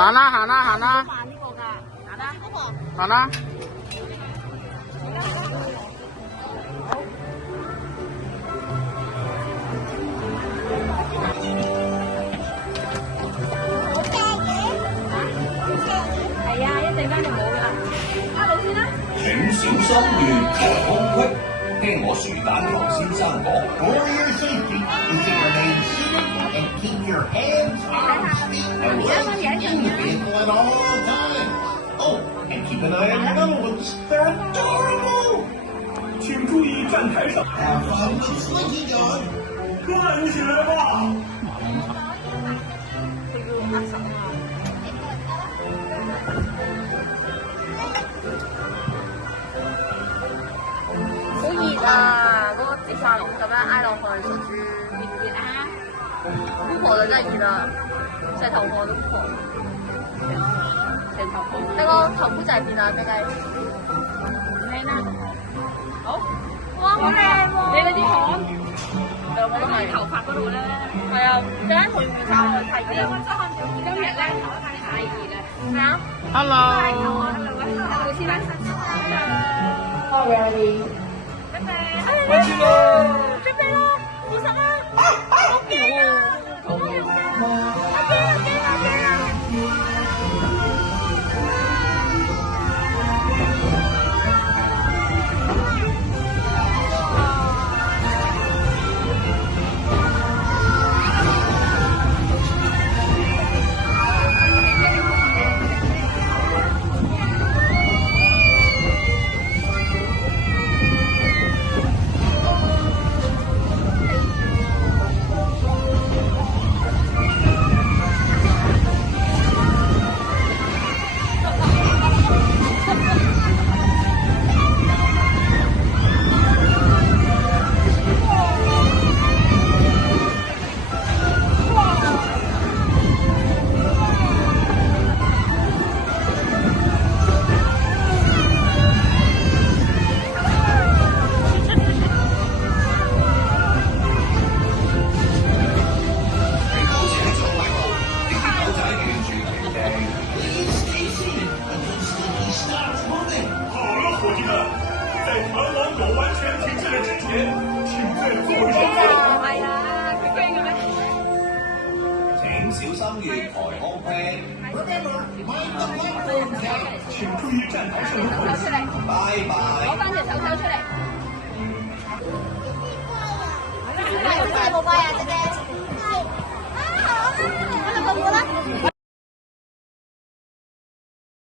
行啦行啦行啦，扮呢個㗎，行啦，行啦。係啊，一陣間就冇㗎啦。阿老師啦。請小心月台空隙。聽我樹蛋頭先生講。For your safety, you should remain seated and keep your hands, arms, feet, and legs in the vehicle at all times. Oh, and keep an eye on elephants. They're adorable. 请注意站台上。 Have fun with Slinky Dog. 看起来吧。好熱啊！嗰個節沙龍咁樣挨落去，屬於熱唔熱啊？姑婆就真係熱啦，成頭汗都姑婆，成頭汗。你個頭箍仔喺邊啊？雞雞？唔靚啦。好。哇！好靚喎！你嗰啲汗，我嗰啲頭髮嗰度咧。係啊，陣間去唔去睇睇啲？今日咧太熱啦。咩啊 Hello。老師啦。Ready。快去咯！準備啦，20啦，好驚啊！好驚啊！请注意站台上的空隙。拜拜。攞翻隻手抽出嚟。好啦，好啦，有冇乖啊，姐姐？